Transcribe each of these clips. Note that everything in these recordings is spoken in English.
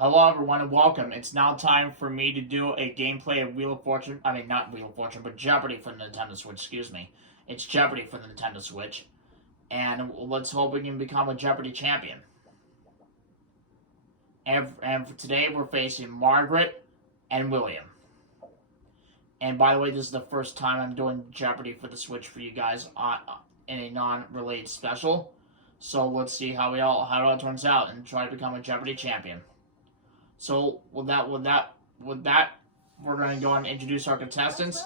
Hello everyone and welcome. It's now time for me to do a gameplay of Wheel of Fortune. I mean, not Wheel of Fortune, but Jeopardy for the Nintendo Switch, excuse me. It's Jeopardy for the Nintendo Switch. And let's hope we can become a Jeopardy champion. And for today we're facing Margaret and William. And by the way, this is the first time I'm doing Jeopardy for the Switch for you guys in a non-related special. So let's see how it all turns out and try to become a Jeopardy champion. So with that, we're going to go and introduce our contestants,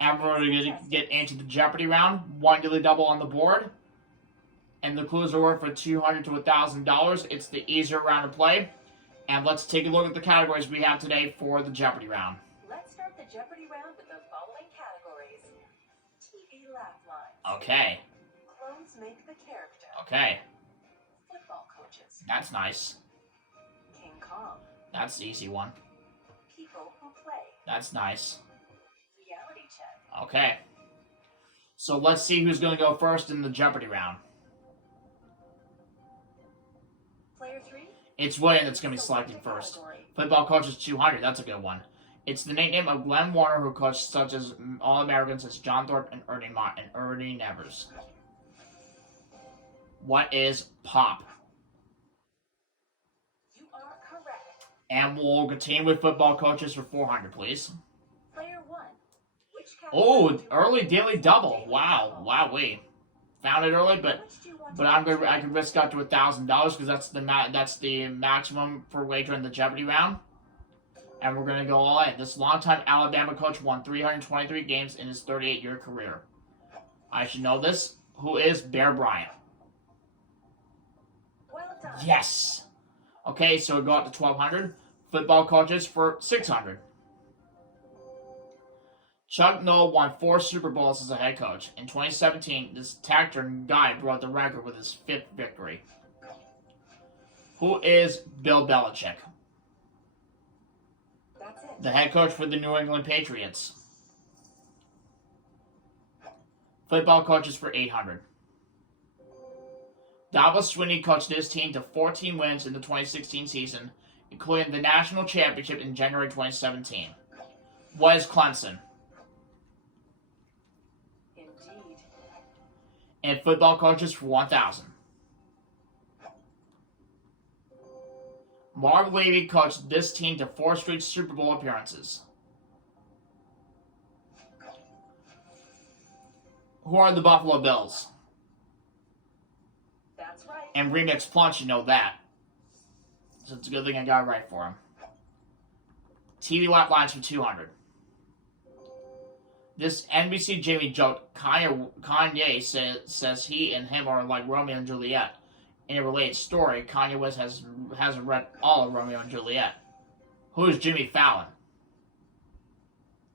and we're going to get into the Jeopardy round. One daily double on the board, and the clues are worth for $200 to $1,000. It's the easier round to play, and let's take a look at the categories we have today for the Jeopardy round. Let's start the Jeopardy round with the following categories: TV laugh lines. Okay. Clones make the character. Okay. Football coaches. That's nice. King Kong. That's the easy one. People who play. That's nice. Reality check. Okay. So let's see who's going to go first in the Jeopardy round. Player 3. It's William that's going to be selected first. Football coaches 200. That's a good one. It's the nickname of Glenn Warner, who coached such as All-Americans as John Thorpe and Ernie Nevers. What is pop? You are correct. And we'll continue with football coaches for 400, please. Player 1. Which Oh, early daily double. Wow, wowee. Found it early, but I can risk up to $1,000 because that's the maximum for wagering the Jeopardy round. And we're gonna go all in. This longtime Alabama coach won 323 games in his 38-year career. I should know this. Who is Bear Bryant? Well done. Yes. Okay, so we go up to 1,200. Football coaches for 600. Chuck Noll won 4 Super Bowls as a head coach. In 2017, this taciturn guy broke the record with his 5th victory. Who is Bill Belichick? That's it. The head coach for the New England Patriots. Football coaches for 800. Dabo Swinney coached his team to 14 wins in the 2016 season, including the national championship in January 2017. What is Clemson? Indeed. And football coaches for 1,000. Marv Levy coached this team to 4 straight Super Bowl appearances. Who are the Buffalo Bills? That's right. And Remix Plunge, you know that. So it's a good thing I got it right for him. TV lap lines for 200. This NBC Jamie joke, Kanye says he and him are like Romeo and Juliet. In a related story, Kanye West hasn't read all of Romeo and Juliet. Who is Jimmy Fallon?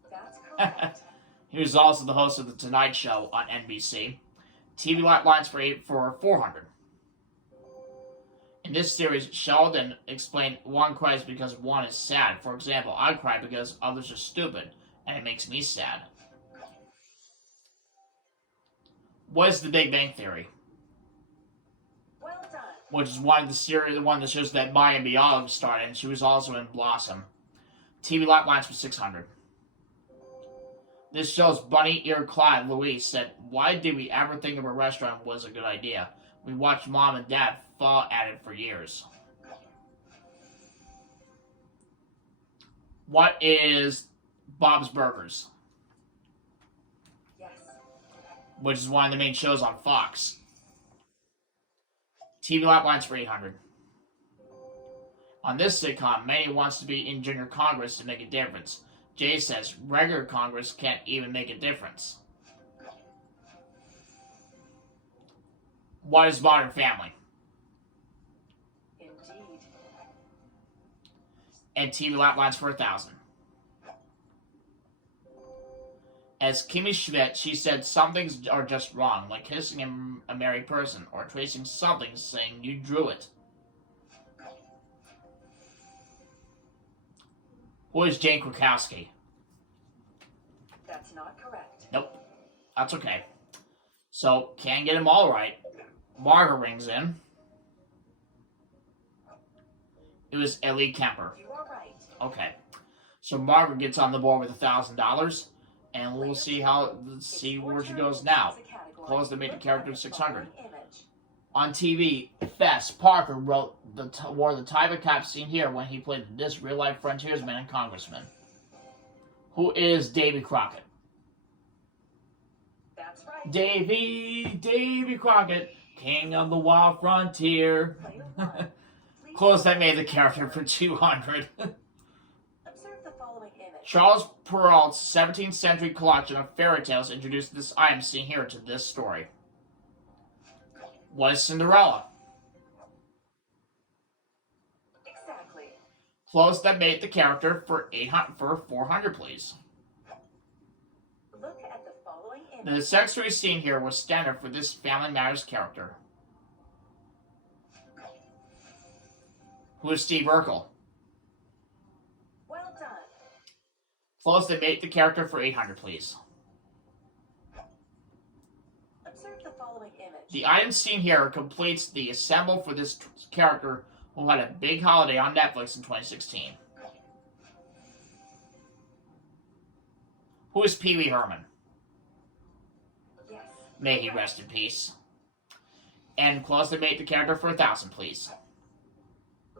That's correct. He was also the host of The Tonight Show on NBC. TV lap lines for 400. In this series, Sheldon explained one cries because one is sad. For example, I cry because others are stupid, and it makes me sad. What is the Big Bang Theory? Well done. Which is one that shows that Maya Bialy started, and she was also in Blossom. TV lap lines for 600. This show's bunny ear Clyde Louise said, "Why did we ever think of a restaurant was a good idea? We watched Mom and Dad fall at it for years." What is Bob's Burgers? Yes. Which is one of the main shows on Fox. TV lap lines for 800. On this sitcom, Manny wants to be in junior Congress to make a difference. Jay says regular Congress can't even make a difference. What is Modern Family? Indeed. And TV lap lines for 1,000. As Kimmy Schmidt, she said some things are just wrong, like kissing a married person or tracing something saying you drew it. Who is Jane Krakowski? That's not correct. Nope. That's okay. So, can't get them all right. Margaret rings in. It was Ellie Kemper. You are right. Okay. So Margaret gets on the board with $1,000, and we'll see where she goes now. Close the main character 600. On TV, Fess Parker wore the type of cap seen here when he played this real-life frontiersman and congressman. Who is Davy Crockett? That's right. Davy Crockett, king of the wild frontier. Close that made the character for 200. Observe the following image. Charles Perrault's 17th century collection of fairy tales introduced this item seen here to this story. What is Cinderella? Exactly. Close that made the character for 400, please. Look at the following image. The sexury seen here was standard for this Family Matters character. Who is Steve Urkel? Well done. Close that made the character for 800, please. Observe the following image. The item seen here completes the assemble for this character who had a big holiday on Netflix in 2016. Who is Pee Wee Herman? Yes. May he rest in peace. And close to make the character for 1,000, please.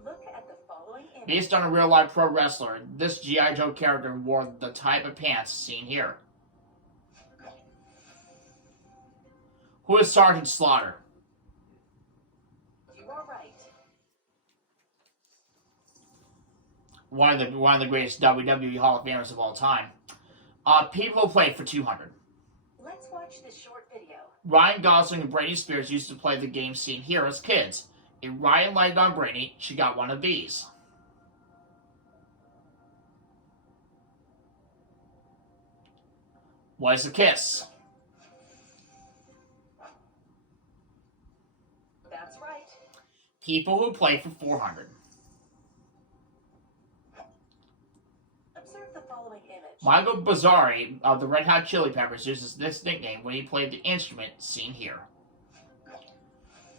Look at the following image. Based on a real-life pro wrestler, this G.I. Joe character wore the type of pants seen here. Who is Sergeant Slaughter? You are right. One of the greatest WWE Hall of Famers of all time. People who played for 200. Let's watch this short video. Ryan Gosling and Britney Spears used to play the game seen here as kids. If Ryan lighted on Britney, she got one of these. What is a kiss? That's right. People who play for 400. Observe the following image. Michael Bazzari of the Red Hot Chili Peppers uses this nickname when he played the instrument seen here.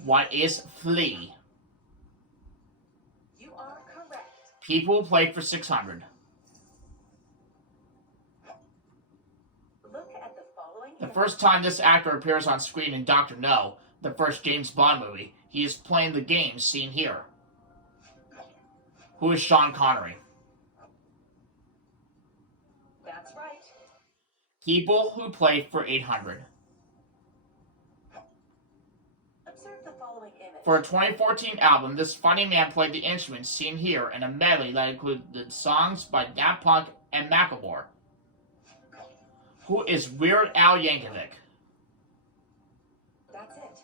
What is flea? You are correct. People who play for 600. Look at the following The image. first time this actor appears on screen in Dr. No, the first James Bond movie, he is playing the game seen here. Who is Sean Connery? That's right. People who play for 800. Observe the following image. For a 2014 album, this funny man played the instruments seen here in a medley that included songs by Daft Punk and Macklemore. Who is Weird Al Yankovic? That's it.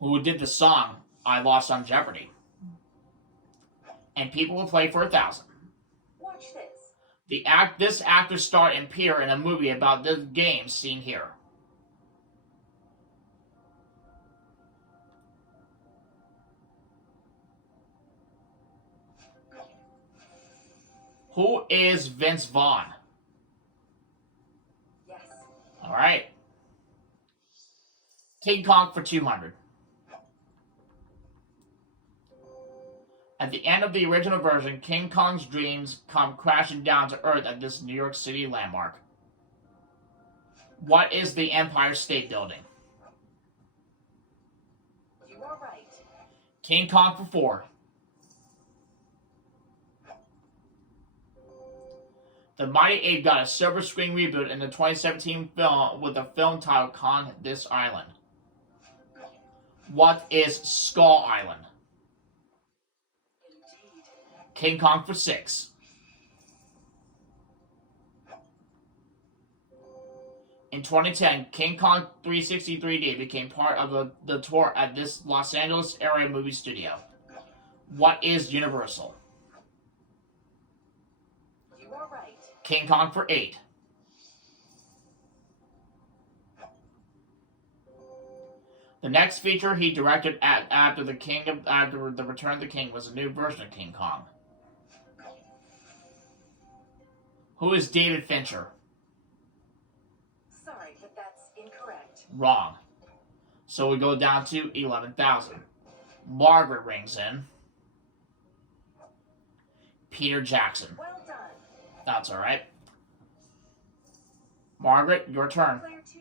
Who did the song I Lost on Jeopardy? And people who play for 1,000. Watch this. This actor starred in Peter in a movie about the game seen here. Who is Vince Vaughn? Yes. All right. King Kong for 200. At the end of the original version, King Kong's dreams come crashing down to Earth at this New York City landmark. What is the Empire State Building? You are right. King Kong for 4. The Mighty Ape got a silver screen reboot in the 2017 film with the film title Kong This Island. What is Skull Island? Indeed. King Kong for 6. In 2010, King Kong 360 3D became part of the tour at this Los Angeles area movie studio. What is Universal? You are right. King Kong for 8. The next feature he directed after the Return of the King was a new version of King Kong. Who is David Fincher? Sorry, but that's incorrect. Wrong. So we go down to 11,000. Margaret rings in. Peter Jackson. Well done. That's alright. Margaret, your turn. Player 2,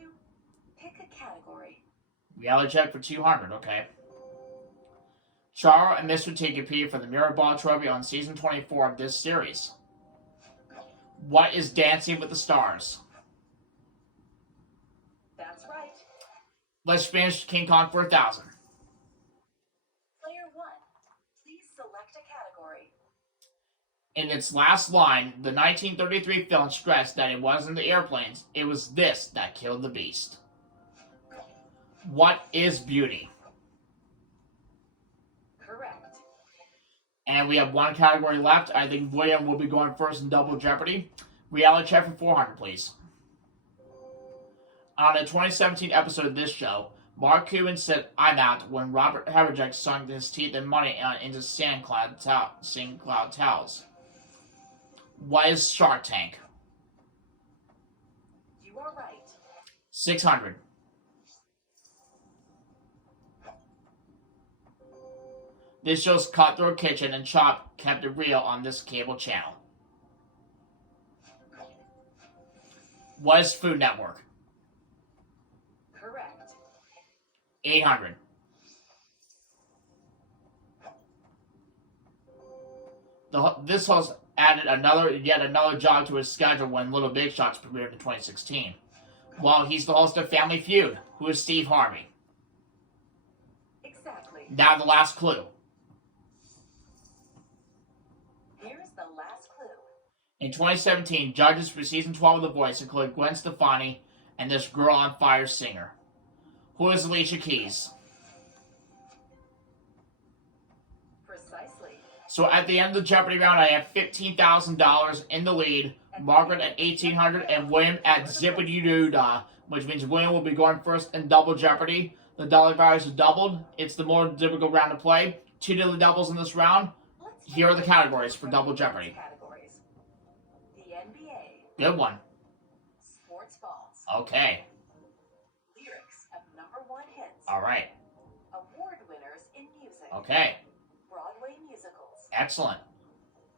pick a category. Reality check for 200, okay. Charo and Mr. T compete for the Mirror Ball Trophy on season 24 of this series. What is Dancing with the Stars? That's right. Let's finish King Kong for 1,000. Player 1, please select a category. In its last line, the 1933 film stressed that it wasn't the airplanes, it was this that killed the beast. What is beauty? Correct. And we have one category left. I think William will be going first in Double Jeopardy. Reality check for 400, please. On a 2017 episode of this show, Mark Cuban said, "I'm out," when Robert Herjavec sunk his teeth and money into sand-cloud towels. What is Shark Tank? You are right. 600. This show's Cutthroat Kitchen and Chop kept it real on this cable channel. What is Food Network? Correct. 800. This host added yet another job to his schedule when Little Big Shots premiered in 2016. Well, he's the host of Family Feud, who is Steve Harvey. Exactly. Now the last clue. Here's the last clue. In 2017, judges for season 12 of The Voice included Gwen Stefani and this Girl on Fire singer. Who is Alicia Keys? Precisely. So at the end of the Jeopardy round, I have $15,000 in the lead. Margaret at 1,800 and William at Zippity-Doo-Dah, which means William will be going first in Double Jeopardy. The dollar values are doubled. It's the more difficult round to play. 2 daily doubles in this round. Here are the categories for Double Jeopardy. Categories. The NBA. Good one. Sports balls. Okay. Lyrics of #1 hits. All right. Award winners in music. Okay. Broadway musicals. Excellent.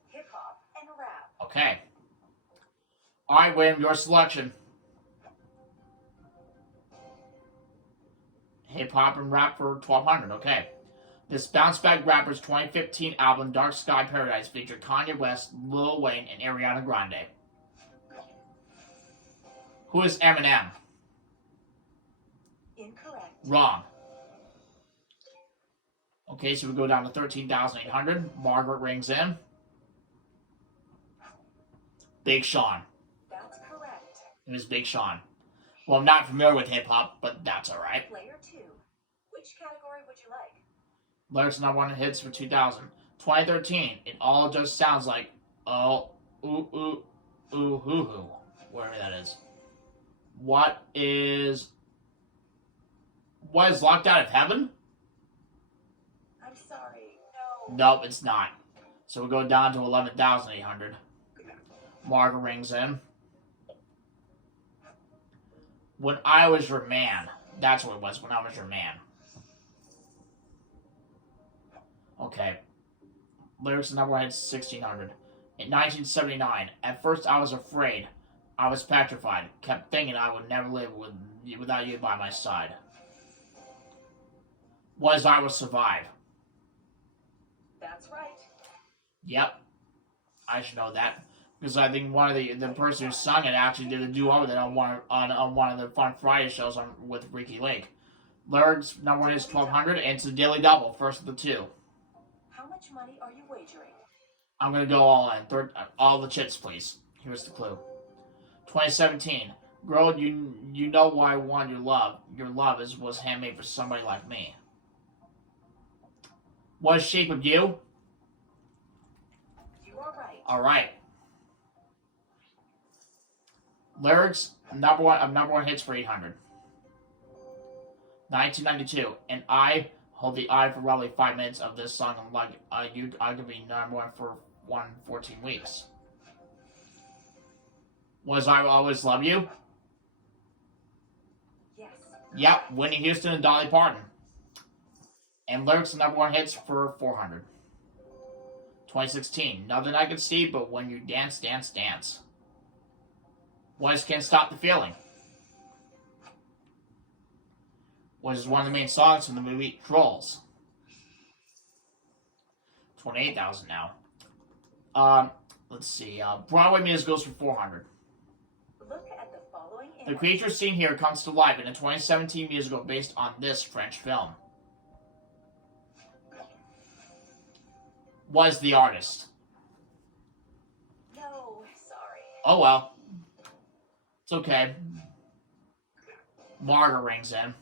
Hip hop and rap. Okay. All right, William, your selection. Hip hop and rap for 1,200. Okay. This Bounce Back Rappers 2015 album, Dark Sky Paradise, featured Kanye West, Lil Wayne, and Ariana Grande. Who is Eminem? Incorrect. Wrong. Okay, so we go down to 13,800. Margaret rings in. Big Sean. That's correct. It was Big Sean. Well, I'm not familiar with hip-hop, but that's alright. Player 2. Which category would you like? Lyrics #1 hits for 2000. 2013, it all just sounds like, oh, ooh, ooh, ooh, hoo, hoo. Whatever that is. What is Locked Out of Heaven? I'm sorry. No. Nope, it's not. So we go down to 11,800. Margaret rings in. When I Was Your Man. That's what it was, When I Was Your Man. Okay. Lyrics #1 hits 1,600. In 1979, at first I was afraid. I was petrified. Kept thinking I would never live without you by my side. Was I Will Survive. That's right. Yep. I should know that. Because I think one of the person who sung it actually did a duo with it on one of the Fun Friday shows with Ricky Lake. Lyrics #1 is 1,200, and it's a daily double, first of the two. How much money are you wagering? I'm gonna go all in. All the chits, please. Here's the clue. 2017. Girl, you know why I want your love. Your love was handmade for somebody like me. What is Shape of You? You are right. Alright. Lyrics, #1 hits for 800. 1992, and I hold the eye for roughly 5 minutes of this song. I'm like, I could be #1 for 14 weeks. Was I Will Always Love You? Yes. Yep, Whitney Houston and Dolly Parton. And lyrics, #1 hits for 400. 2016. Nothing I can see but when you dance, dance, dance. Boys Can't Stop the Feeling, which is one of the main songs from the movie Trolls. 28,000 now. Let's see. Broadway musicals for 400. Look at the following The image. creature seen here comes to life in a 2017 musical based on this French film. Was the artist? No, sorry. Oh well. It's okay. Margaret rings in.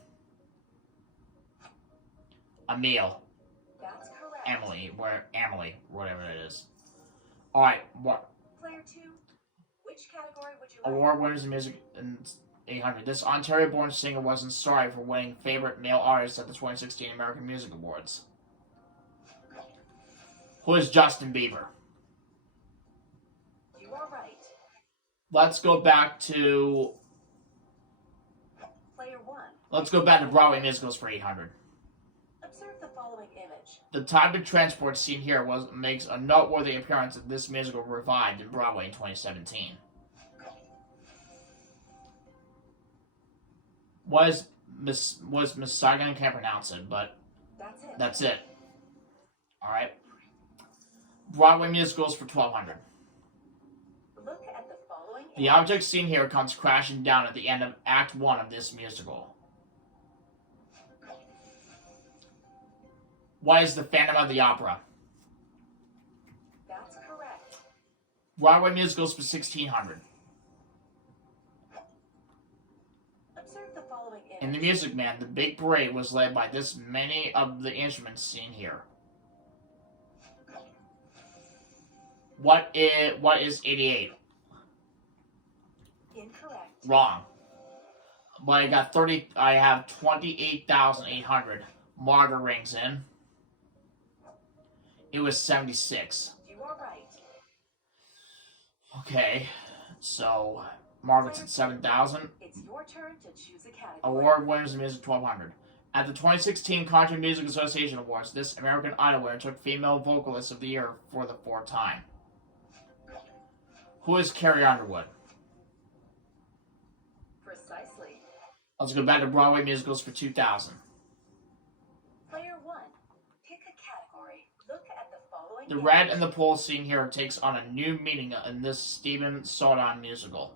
Emile. That's correct. Emily. Whatever it is. Alright. Player 2, which category would you like? Award winners in music in 800. This Ontario-born singer wasn't sorry for winning favorite male artist at the 2016 American Music Awards. Who is Justin Bieber? You are right. Let's go back to Player 1, Broadway musicals for 800. observe the following image. The type of transport seen here makes a noteworthy appearance of this musical revived in Broadway in 2017. Was Miss Saigon? I can't pronounce it, but That's it. that's it. Alright. Broadway musicals for 1200. Look at the following The image. object seen here comes crashing down at the end of Act 1 of this musical. What is the Phantom of the Opera? That's correct. Broadway musicals for 1600. Observe the following image. In The Music Man, the big parade was led by this many of the instruments seen here. What is 88? Incorrect. Wrong. But I have 28,800. Margaret rings in. It was 76. You are right. Okay. So Margaret's at 7,000. It's your turn to choose a category. Award winners in music 1200. At the 2016 Country Music Association Awards, this American Idol winner took Female Vocalist of the Year for the fourth time. Who is Carrie Underwood? Precisely. Let's go back to Broadway musicals for 2000. Player 1, pick a category. Look at the following The image. red and the pole seen here takes on a new meaning in this Stephen Sondheim musical.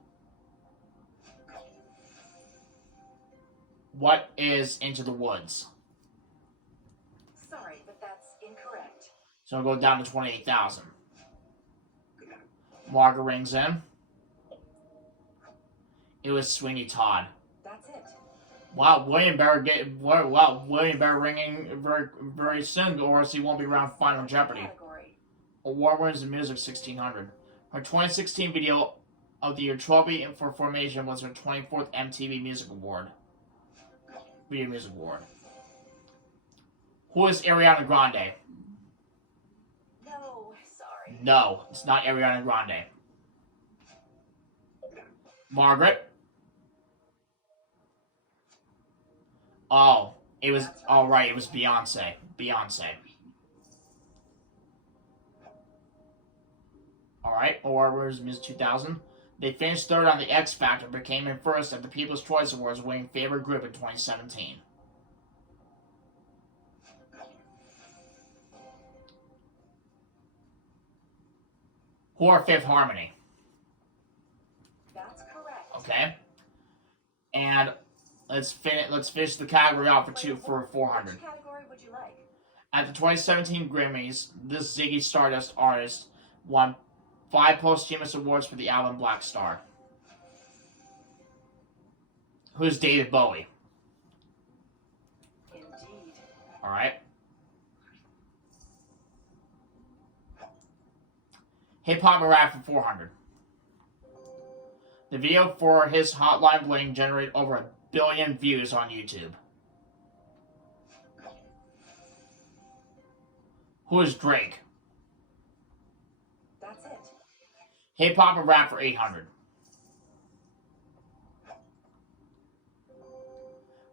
What is Into the Woods? Sorry, but that's incorrect. So I'll go down to 28,000. Margaret rings in. It was Sweeney Todd. That's it. Wow, William Bear ringing very, very soon, or else he won't be around Final Jeopardy. Category. Award winners in music 1600. Her 2016 video of the year trophy for Formation was her 24th MTV Music Award. Video Music Award. Who is Ariana Grande? No, sorry. No, it's not Ariana Grande. Margaret? Oh, it was, right, it was Beyonce. Alright, award winners in music 2000. They finished third on the X Factor, but came in first at the People's Choice Awards, winning favorite group in 2017. Who are Fifth Harmony? That's correct. Okay. And let's finish the category off for 400. Which category would you like? At the 2017 Grammys, this Ziggy Stardust artist won 5 posthumous awards for the album Black Star. Who's David Bowie? Indeed. Alright. Hip Hop and Rap for 400. The video for his Hotline Bling generated over 1 billion views on YouTube. Who is Drake? That's it. Hip Hop and Rap for 800.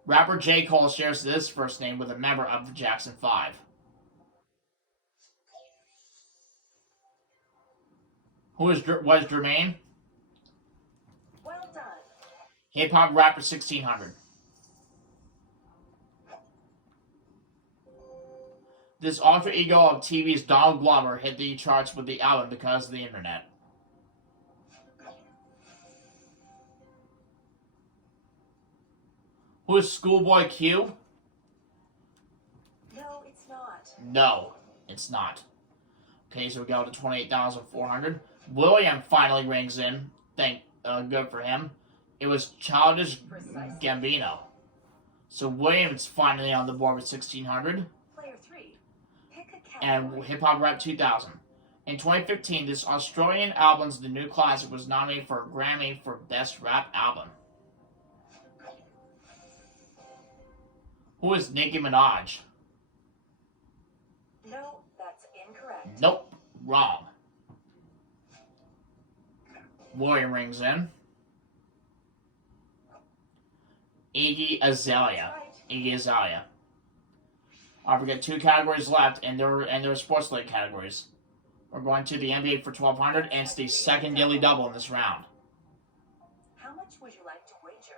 Rapper J. Cole shares this first name with a member of the Jackson 5. Was Jermaine? Well done. Hip hop rapper 1600. This alter ego of TV's Donald Glover hit the charts with the album because of the internet. Who is Schoolboy Q? No, it's not. No, it's not. Okay, so we go to 28,400. William finally rings in. Good for him. It was Childish Gambino. So William's finally on the board with 1,600. Player 3. Pick a And category. Hip Hop Rap 2000. In 2015, this Australian album's The New Classic was nominated for a Grammy for Best Rap Album. Who is Nicki Minaj? No, that's incorrect. Nope, wrong. William rings in. Iggy Azalea. That's right. Iggy Azalea. Alright, we got 2 categories left, and they're sports related categories. We're going to the NBA for 1,200, and it's the second daily double in this round. How much would you like to wager?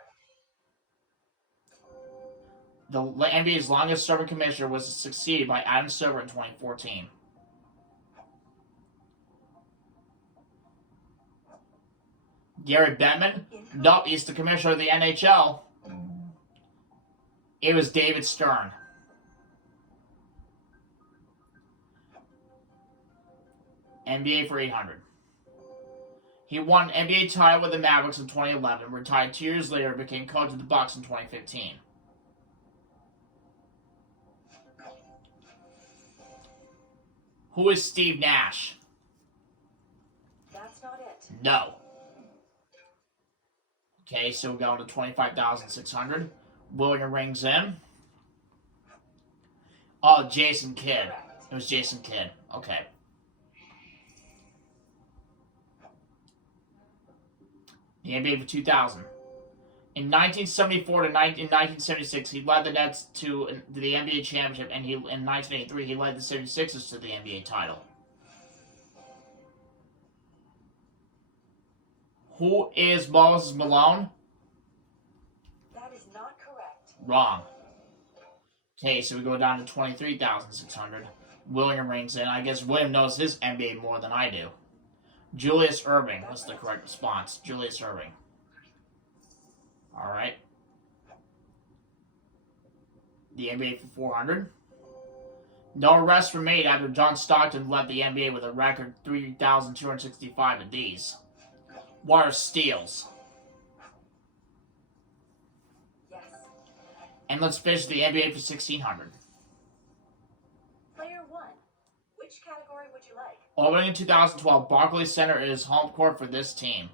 The NBA's longest serving commissioner was succeeded by Adam Silver in 2014. Gary Bettman? Nope, he's the commissioner of the NHL. It was David Stern. NBA for 800. He won an NBA title with the Mavericks in 2011, retired 2 years later, and became coach of the Bucks in 2015. Who is Steve Nash? That's not it. No. Okay, so we're going to 25,600. William rings in. Oh, Jason Kidd. Correct. It was Jason Kidd. Okay. The NBA for 2000. In 1974 to 1976, he led the Nets to the NBA championship, and in 1983, he led the 76ers to the NBA title. Who is Moses Malone? That is not correct. Wrong. Okay, so we go down to 23,600. William rings in. I guess William knows his NBA more than I do. Julius Erving was the correct response. Julius Erving. Alright. The NBA for 400. No arrests were made after John Stockton led the NBA with a record 3,265 of these. What are steals? Yes. And let's finish the NBA for 1,600. Player 1. Which category would you like? Opening in 2012, Barclays Center is home court for this team.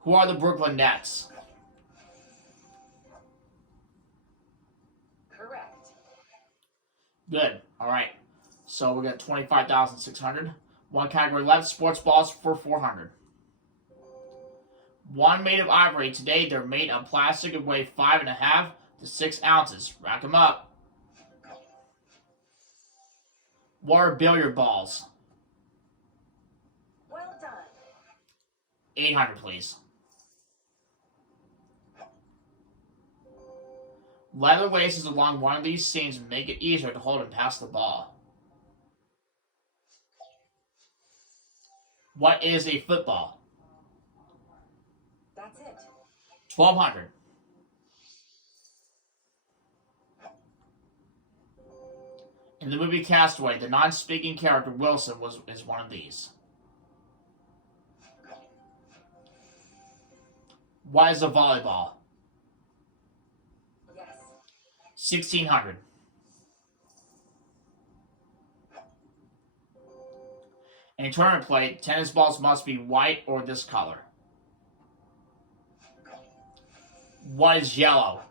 Who are the Brooklyn Nets? Correct. Good. All right. So we got 25,600. 1 category left. Sports balls for 400. 1 made of ivory. Today they're made of plastic and weigh 5.5 to 6 ounces. Rack them up. What are billiard balls? Well done. 800, please. Leather laces along one of these seams make it easier to hold and pass the ball. What is a football? That's it. 1,200. In the movie Castaway, the non-speaking character Wilson is one of these. What is a volleyball? Yes. 1,600. In a tournament play, tennis balls must be white or this color. What is yellow?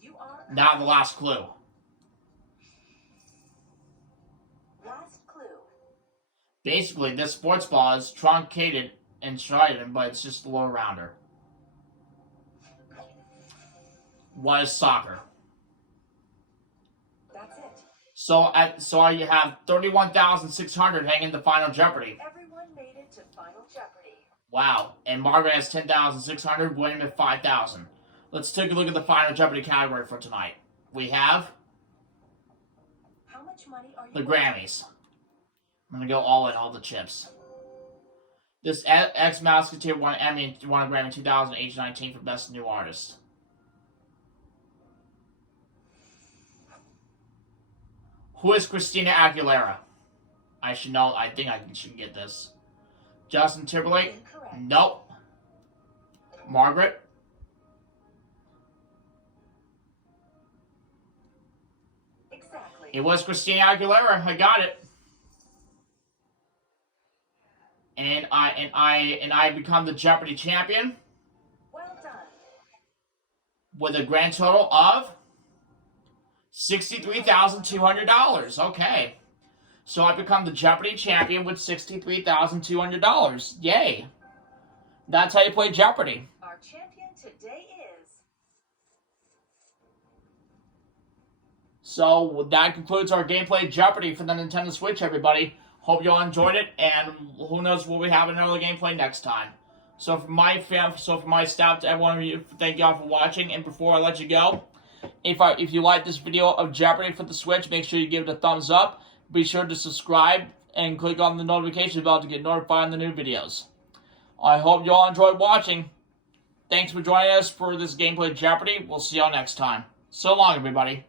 You are Now the last clue. last clue. Basically, this sports ball is truncated and strident, but it's just a little rounder. What is soccer? That's it. So you have 31,600 hanging the Final Jeopardy. Everyone made it to Final Jeopardy. Wow. And Margaret has 10,600, William at 5,000. Let's take a look at the Final Jeopardy category for tonight. We have How much money are you the Grammys. I'm going to go all in, all the chips. This ex-Mouseketeer won a Grammy in 2018-19 for Best New Artist. Who is Christina Aguilera? I should know. I think I should get this. Justin Timberlake? Incorrect. Nope. Margaret? Exactly. It was Christina Aguilera. I got it. And I become the Jeopardy champion Well done. with a grand total of $63,200. Okay. So I become the Jeopardy champion with $63,200. Yay. That's how you play Jeopardy. Our champion today is... So that concludes our gameplay Jeopardy for the Nintendo Switch, everybody. Hope you all enjoyed it, and who knows, will we have another gameplay next time. So for my staff, to everyone of you, thank you all for watching. And before I let you go, if you like this video of Jeopardy for the Switch, make sure you give it a thumbs up. Be sure to subscribe and click on the notification bell to get notified on the new videos. I hope you all enjoyed watching. Thanks for joining us for this gameplay Jeopardy. We'll see y'all next time. So long, everybody.